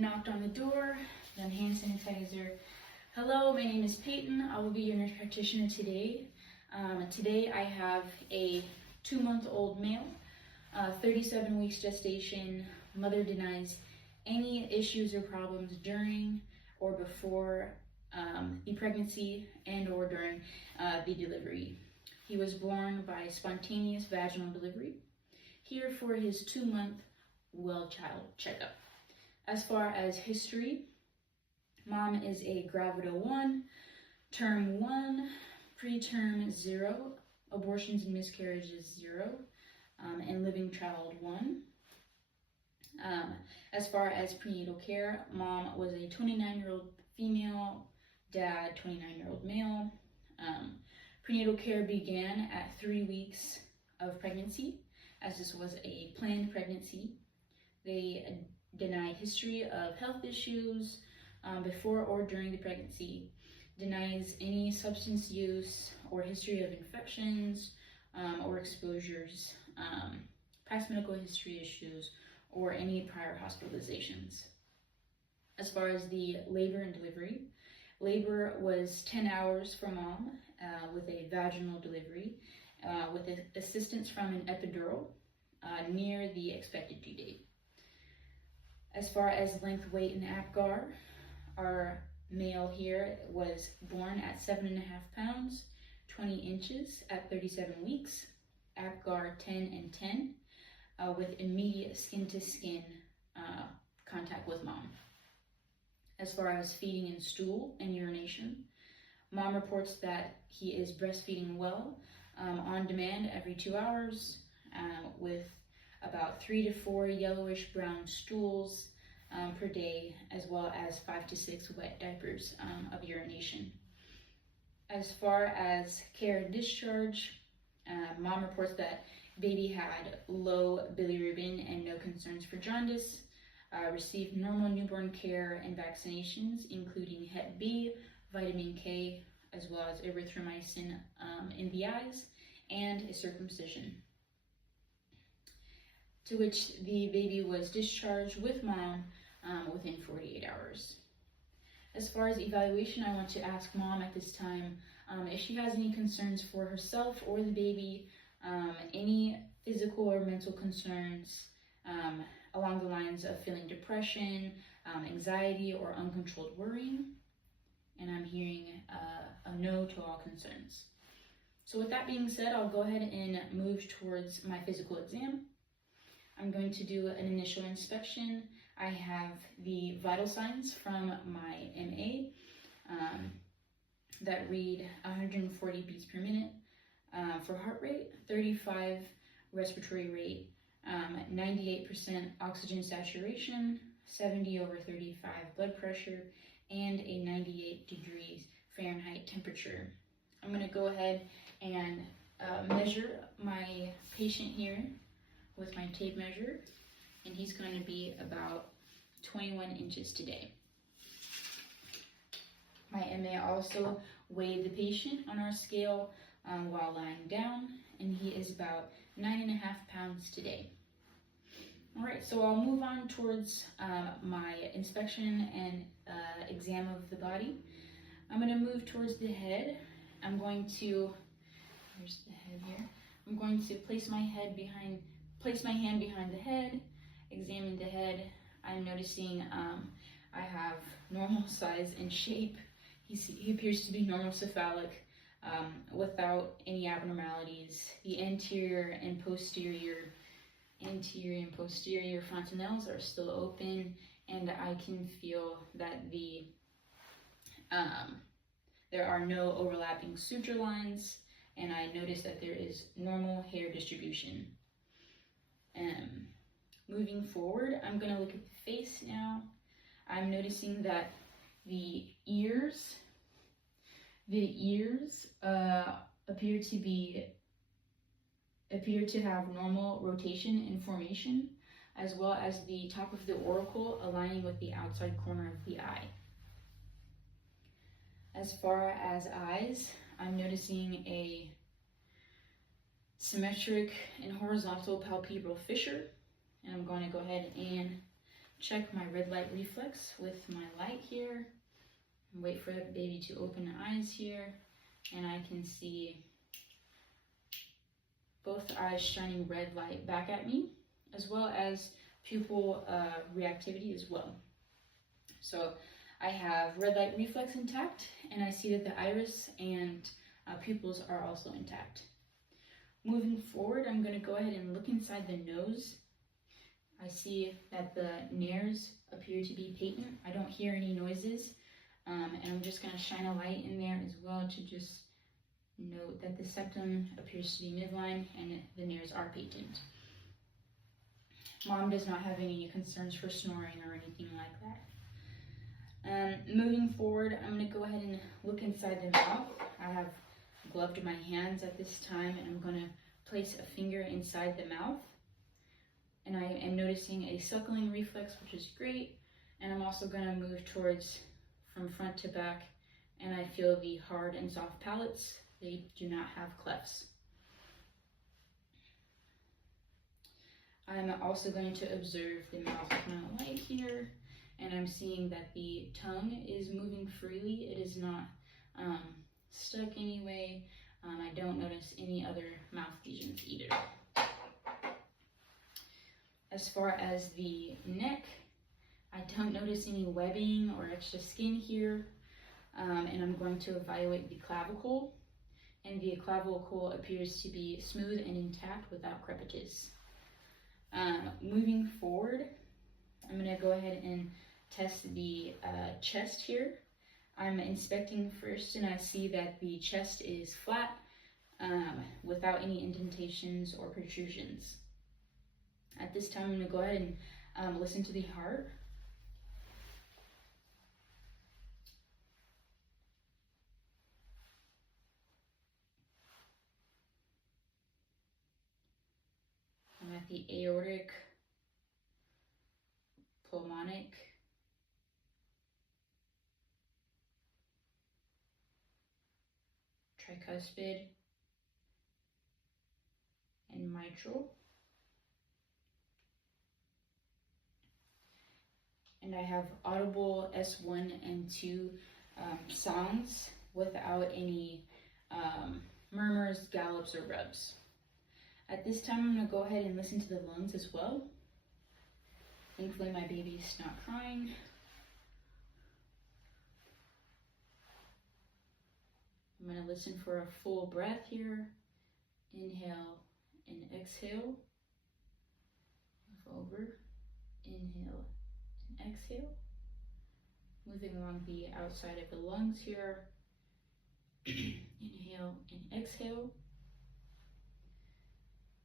knocked on the door, done hand sanitizer. Hello, my name is Peyton. I will be your nurse practitioner today. Today I have a 2-month-old male, 37 weeks gestation. Mother denies any issues or problems during or before the pregnancy and or during the delivery. He was born by spontaneous vaginal delivery. Here for his 2-month well child checkup. As far as history, mom is a gravida 1, term 1, preterm 0, abortions and miscarriages 0, and living child 1. As far as prenatal care, mom was a 29-year-old female, dad 29-year-old male. Prenatal care began at 3 weeks of pregnancy, as this was a planned pregnancy. They deny history of health issues before or during the pregnancy, denies any substance use or history of infections or exposures, past medical history issues, or any prior hospitalizations. As far as the labor and delivery, labor was 10 hours for mom with a vaginal delivery with assistance from an epidural near the expected due date. As far as length, weight, and APGAR, our male here was born at 7.5 pounds, 20 inches at 37 weeks, APGAR 10 and 10, with immediate skin-to-skin contact with mom. As far as feeding and stool and urination, mom reports that he is breastfeeding well, on demand every 2 hours, with about 3 to 4 yellowish brown stools per day, as well as 5 to 6 wet diapers of urination. As far as care and discharge, mom reports that baby had low bilirubin and no concerns for jaundice, received normal newborn care and vaccinations, including Hep B, vitamin K, as well as erythromycin in the eyes, and a circumcision. To which the baby was discharged with mom within 48 hours. As far as evaluation, I want to ask mom at this time if she has any concerns for herself or the baby, any physical or mental concerns along the lines of feeling depression, anxiety, or uncontrolled worrying. And I'm hearing a no to all concerns. So with that being said, I'll go ahead and move towards my physical exam. I'm going to do an initial inspection. I have the vital signs from my MA that read 140 beats per minute for heart rate, 35 respiratory rate, 98% oxygen saturation, 70/35 blood pressure, and a 98 degrees Fahrenheit temperature. I'm going to go ahead and measure my patient here with my tape measure, and he's going to be about 21 inches today. My MA also weighed the patient on our scale while lying down, and he is about 9.5 pounds today. All right, so I'll move on towards my inspection and exam of the body. I'm going to move towards the head. I'm going to, here's the head here. I'm going to place my hand behind the head, examine the head. I'm noticing I have normal size and shape. He appears to be normal cephalic without any abnormalities. The anterior and posterior fontanelles are still open, and I can feel that there are no overlapping suture lines, and I notice that there is normal hair distribution. Moving forward, I'm going to look at the face now. I'm noticing that the ears appear to have normal rotation and formation, as well as the top of the auricle aligning with the outside corner of the eye. As far as eyes, I'm noticing a symmetric and horizontal palpebral fissure, and I'm going to go ahead and check my red light reflex with my light here. Wait for the baby to open eyes here, and I can see both eyes shining red light back at me, as well as pupil reactivity as well. So I have red light reflex intact, and I see that the iris and pupils are also intact. Moving forward, I'm going to go ahead and look inside the nose. I see that the nares appear to be patent. I don't hear any noises, and I'm just going to shine a light in there as well to just note that the septum appears to be midline and the nares are patent. Mom does not have any concerns for snoring or anything like that. Moving forward, I'm going to go ahead and look inside the mouth. I have gloved my hands at this time, and I'm going to place a finger inside the mouth. And I am noticing a suckling reflex, which is great. And I'm also going to move towards from front to back, and I feel the hard and soft palates. They do not have clefts. I'm also going to observe the mouth with my light here, and I'm seeing that the tongue is moving freely. It is not stuck anyway. I don't notice any other mouth lesions either. As far as the neck, I don't notice any webbing or extra skin here, and I'm going to evaluate the clavicle, and the clavicle appears to be smooth and intact without crepitus. Moving forward, I'm going to go ahead and test the chest here. I'm inspecting first, and I see that the chest is flat without any indentations or protrusions. At this time, I'm going to go ahead and listen to the heart. I'm at the aortic, pulmonic, tricuspid, and mitral. And I have audible S1 and 2 sounds without any murmurs, gallops, or rubs. At this time, I'm going to go ahead and listen to the lungs as well. Thankfully, my baby's not crying. I'm going to listen for a full breath here. Inhale and exhale. Move over. Inhale and exhale. Moving along the outside of the lungs here. Inhale and exhale.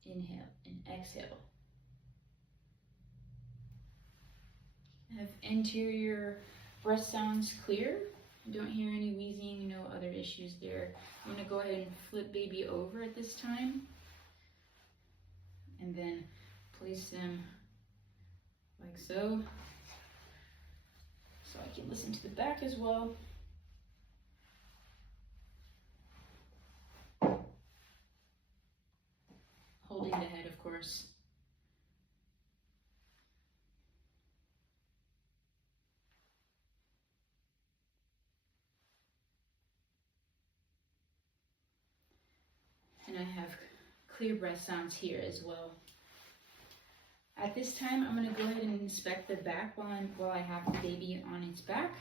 Inhale and exhale. I have anterior breast sounds clear. Don't hear any wheezing, no other issues there. I'm going to go ahead and flip baby over at this time, and then place them like so I can listen to the back as well. Holding the head, of course. And I have clear breath sounds here as well. At this time, I'm going to go ahead and inspect the back while I have the baby on its back.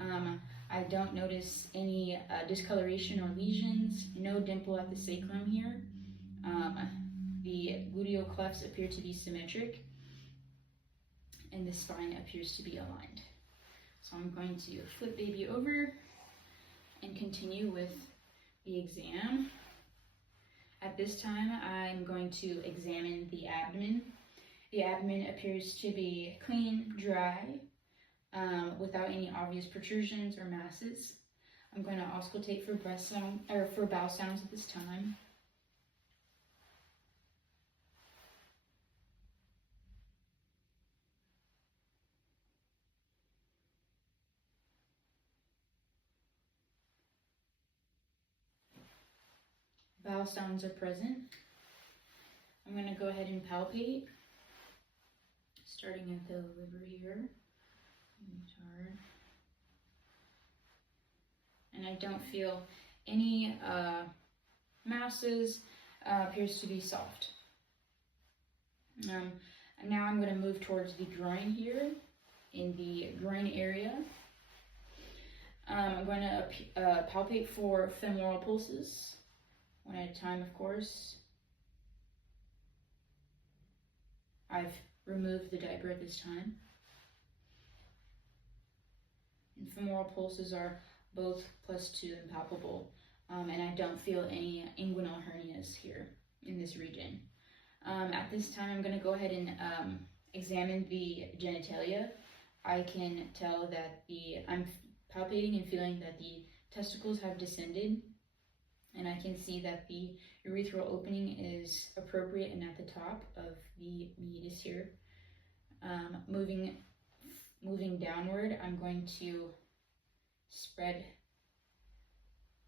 I don't notice any discoloration or lesions, no dimple at the sacrum here. The gluteal clefts appear to be symmetric, and the spine appears to be aligned. So I'm going to flip baby over and continue with the exam. At this time, I'm going to examine the abdomen. The abdomen appears to be clean, dry, without any obvious protrusions or masses. I'm going to auscultate for for bowel sounds at this time. Bowel sounds are present. I'm going to go ahead and palpate. Just starting at the liver here. And I don't feel any masses. Appears to be soft. And now I'm going to move towards the groin here, in the groin area. I'm going to palpate for femoral pulses, one at a time, of course. I've removed the diaper at this time. And femoral pulses are both +2 and palpable. And I don't feel any inguinal hernias here in this region. At this time, I'm going to go ahead and examine the genitalia. I can tell that I'm palpating and feeling that the testicles have descended, and I can see that the urethral opening is appropriate and at the top of the meatus here. Moving downward, I'm going to spread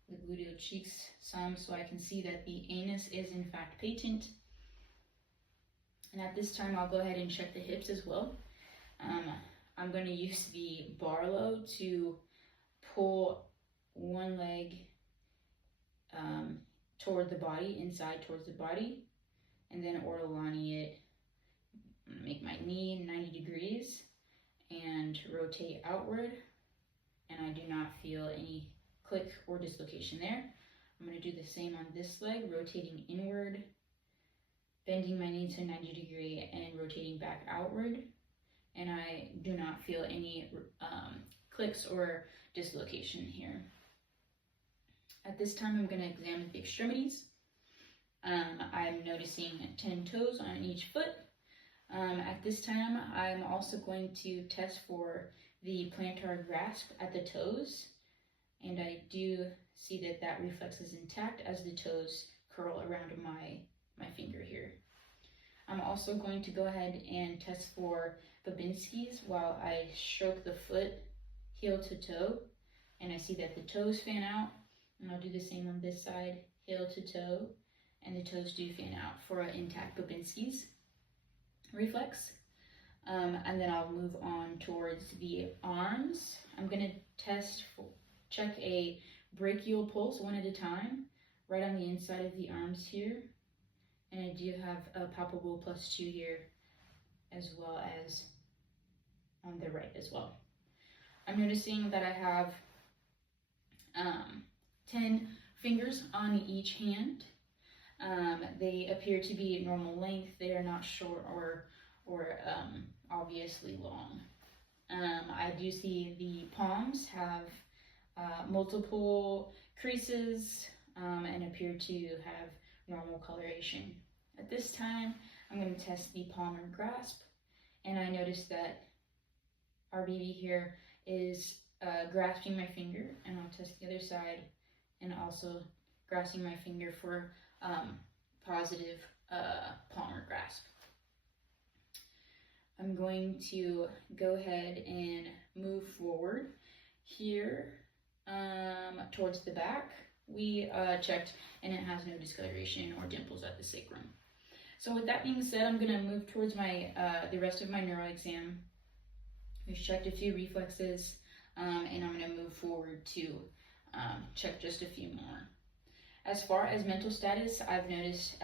the gluteal cheeks some so I can see that the anus is in fact patent. And at this time, I'll go ahead and check the hips as well. I'm going to use the Barlow to pull one leg toward the body, inside towards the body, and then Ortolani it, make my knee 90 degrees and rotate outward, and I do not feel any click or dislocation there. I'm going to do the same on this leg, rotating inward, bending my knee to 90 degree and rotating back outward, and I do not feel any clicks or dislocation here. At this time, I'm going to examine the extremities. I'm noticing 10 toes on each foot. At this time, I'm also going to test for the plantar grasp at the toes, and I do see that that reflex is intact as the toes curl around my finger here. I'm also going to go ahead and test for Babinski's while I stroke the foot heel to toe, and I see that the toes fan out, and I'll do the same on this side, heel to toe, and the toes do fan out for an intact Babinski's reflex. And then I'll move on towards the arms. I'm going to check a brachial pulse one at a time, right on the inside of the arms here. And I do have a palpable +2 here, as well as on the right as well. I'm noticing that I have 10 fingers on each hand. They appear to be normal length. They are not short or obviously long. I do see the palms have multiple creases and appear to have normal coloration. At this time, I'm going to test the palmar grasp, and I notice that our baby here is grasping my finger, and I'll test the other side, and also grasping my finger for positive palmar grasp. I'm going to go ahead and move forward here towards the back. We checked, and it has no discoloration or dimples at the sacrum. So with that being said, I'm going to move towards my the rest of my neuro exam. We've checked a few reflexes, and I'm going to move forward to check just a few more. As far as mental status, I've noticed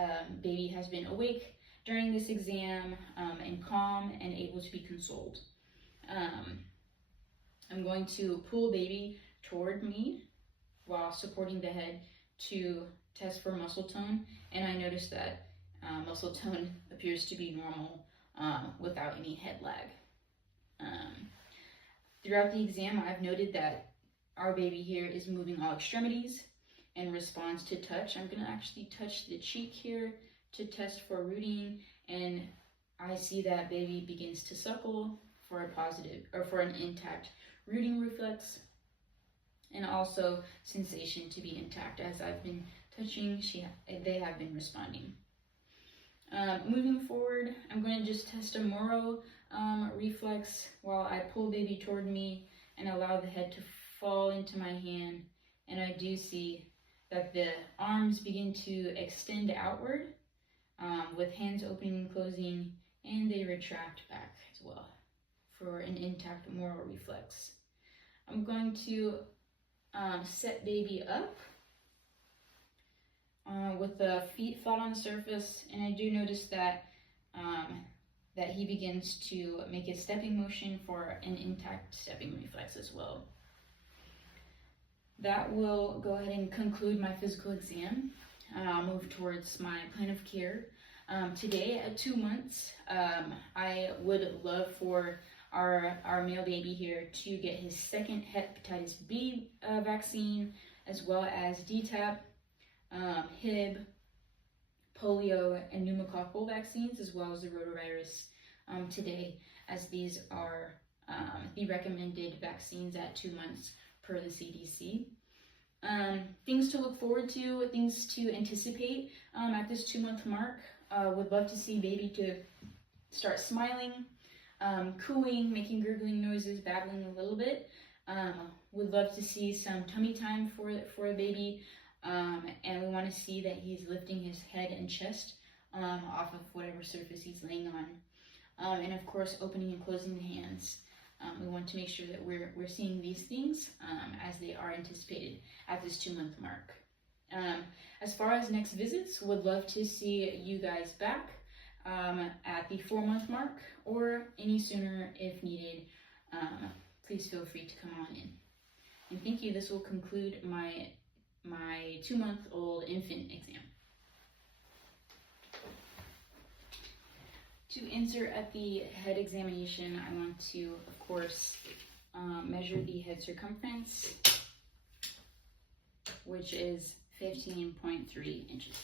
baby has been awake during this exam and calm and able to be consoled. I'm going to pull baby toward me while supporting the head to test for muscle tone, and I noticed that muscle tone appears to be normal without any head lag. Throughout the exam, I've noted that our baby here is moving all extremities and responds to touch. I'm going to actually touch the cheek here to test for rooting, and I see that baby begins to suckle for a positive or for an intact rooting reflex, and also sensation to be intact. As I've been touching, they have been responding. Moving forward, I'm going to just test a Moro reflex while I pull baby toward me and allow the head to fall into my hand, and I do see that the arms begin to extend outward with hands opening and closing and they retract back as well for an intact moral reflex. I'm going to set baby up with the feet flat on the surface, and I do notice that that he begins to make a stepping motion for an intact stepping reflex as well. That will go ahead and conclude my physical exam. I'll move towards my plan of care. Today at 2 months, I would love for our male baby here to get his second hepatitis B vaccine, as well as DTaP, Hib, polio, and pneumococcal vaccines, as well as the rotavirus today, as these are the recommended vaccines at 2 months per the CDC. Things to look forward to, things to anticipate at this 2-month mark. Would love to see baby to start smiling, cooing, making gurgling noises, babbling a little bit. Would love to see some tummy time for a baby, and we want to see that he's lifting his head and chest off of whatever surface he's laying on. And of course, opening and closing the hands. We want to make sure that we're seeing these things as they are anticipated at this 2-month mark. As far as next visits, would love to see you guys back at the 4-month mark or any sooner if needed. Please feel free to come on in. And thank you. This will conclude my 2-month-old infant exam. To insert at the head examination, I want to, of course, measure the head circumference, which is 15.3 inches.